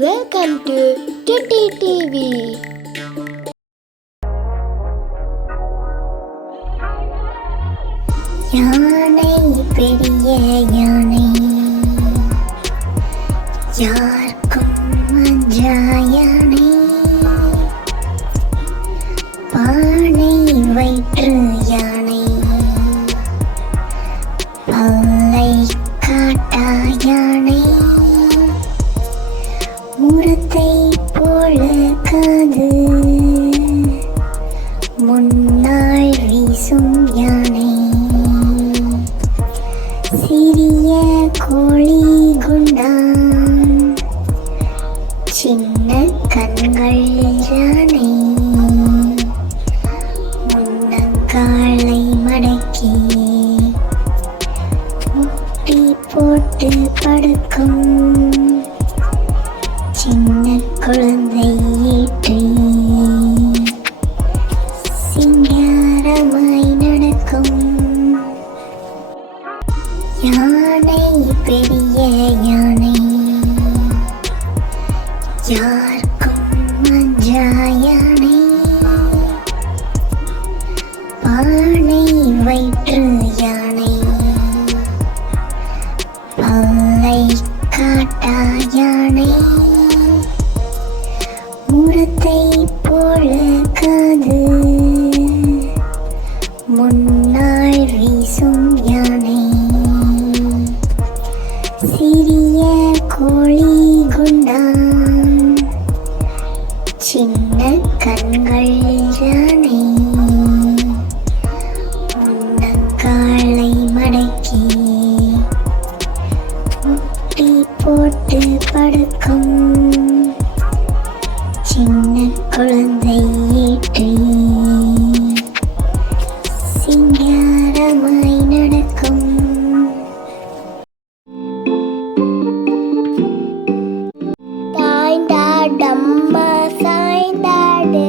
Welcome to கிட்டி TV. யானை பெரிய யானை, யாருக்கும் அஞ்சா யானை, பானை வயிற்று யானை, பல்லை காட்டா யானை, முரத்தை போல காது, முன்னாள் வீசும் யானை, சிறிய கோழி குண்டான், சின்ன கண்கள் யானை, முன்னங்காலை மடக்கி முட்டி போட்டு படுக்கும் சின்ன குழந்தை ஏற்றி சிங்காரமாய் நடக்கும். யானை பெரிய யானை, யாருக்கும் அஞ்சா யானை, பானை வயிற்று யானை, பல்லை காட்டா யானை, முரத்தை போல காது, முன்னாள் வீசும் யானை, சிறிய கோழி குண்டான், சின்ன கண்கள் யானை, முன்னங்காலை மடக்கி முட்டி போட்டு படுக்கும் சின்ன குழந்தை ஏற்றி சிங்காரமாய் நடக்கும். சாய்ந்தாடம்மா சாய்ந்தாடு,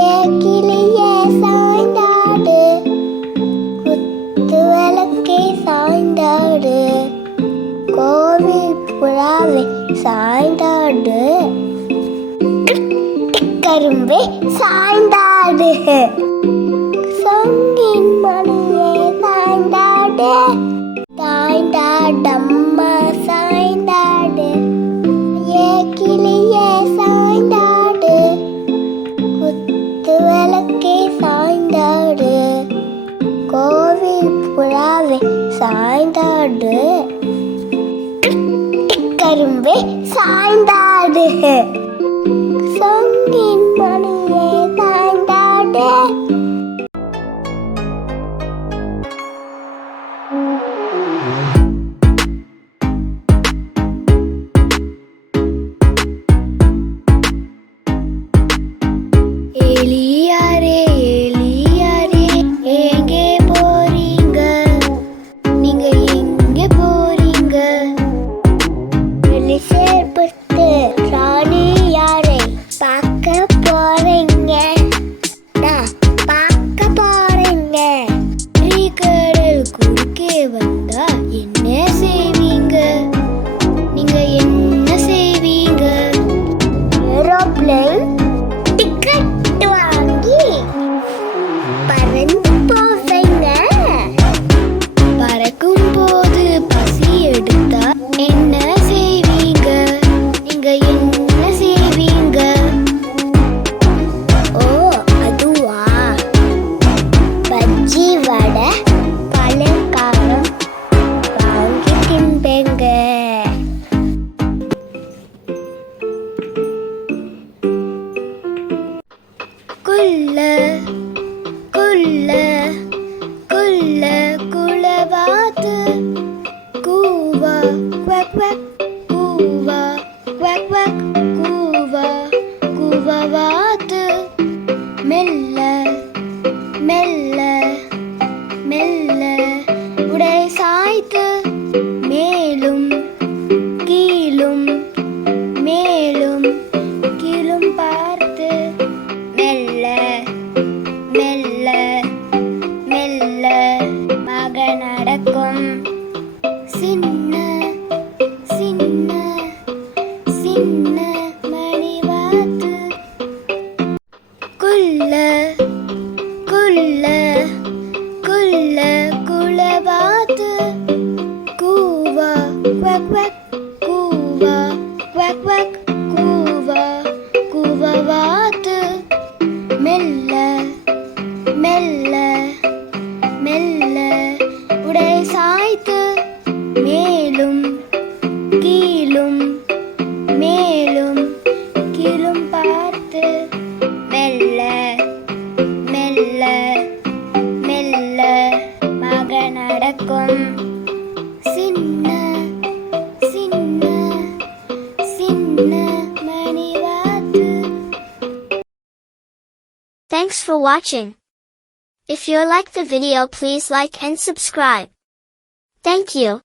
ஏ கிளியே சாய்ந்தாடு, குத்து விளக்கே சாய்ந்தாடு, கோவில் புறாவே சாய்ந்தாடு, கரும்பே சாய்ந்தாடு, சங்கின் மணியே சாய்ந்தாடு, சாய்ந்தாடம்மா சாய்ந்தாடு, ஏ கிளியே சாய்ந்தாடு, குத்து விளக்கே சாய்ந்தாடு, கோவில் புறாவே சாய்ந்தாடு, கரும்பே சாய்ந்தாடு, சங்கின் மணியே சாய்ந்தாடு. எலியாரே எலியாரே எங்கே போறீங்க, நீங்க எங்கே போறீங்க, வெளிச்சேர்பட்டு ராணி யாரை பார்க்க போறீங்க, நான் பார்க்க போறீங்க, கடல் குறுக்கே வந்தா என்ன செய்வீங்க, நீங்க என்ன செய்வீங்க, ஏரோப்ளேன் டிக்கெட் வாங்கி பறந்து போவீங்க, பறக்கும் போது பசி எடுத்தா என்ன செய்வீங்க, நீங்க என்ன செய்வீங்க, ஓ அதுவா, பஜ்ஜி வடை பழங்காரம் வாங்கி தின்பேங்க. குள்ள குள்ள குள்ள குளவாத்து கூவா குவக் குவக், கூவா குவக் குவக், கூவா கூவவாத்து, மெல்ல மெல்ல மெல்ல உடை சாய்த்து, மேலும் கீழும் மேலும் கீழும் பார்த்து, மெல்ல மெல்ல மெல்ல மக நடக்கும், சின்ன சின்ன சின்ன for watching. If you like the video, please like and subscribe. Thank you.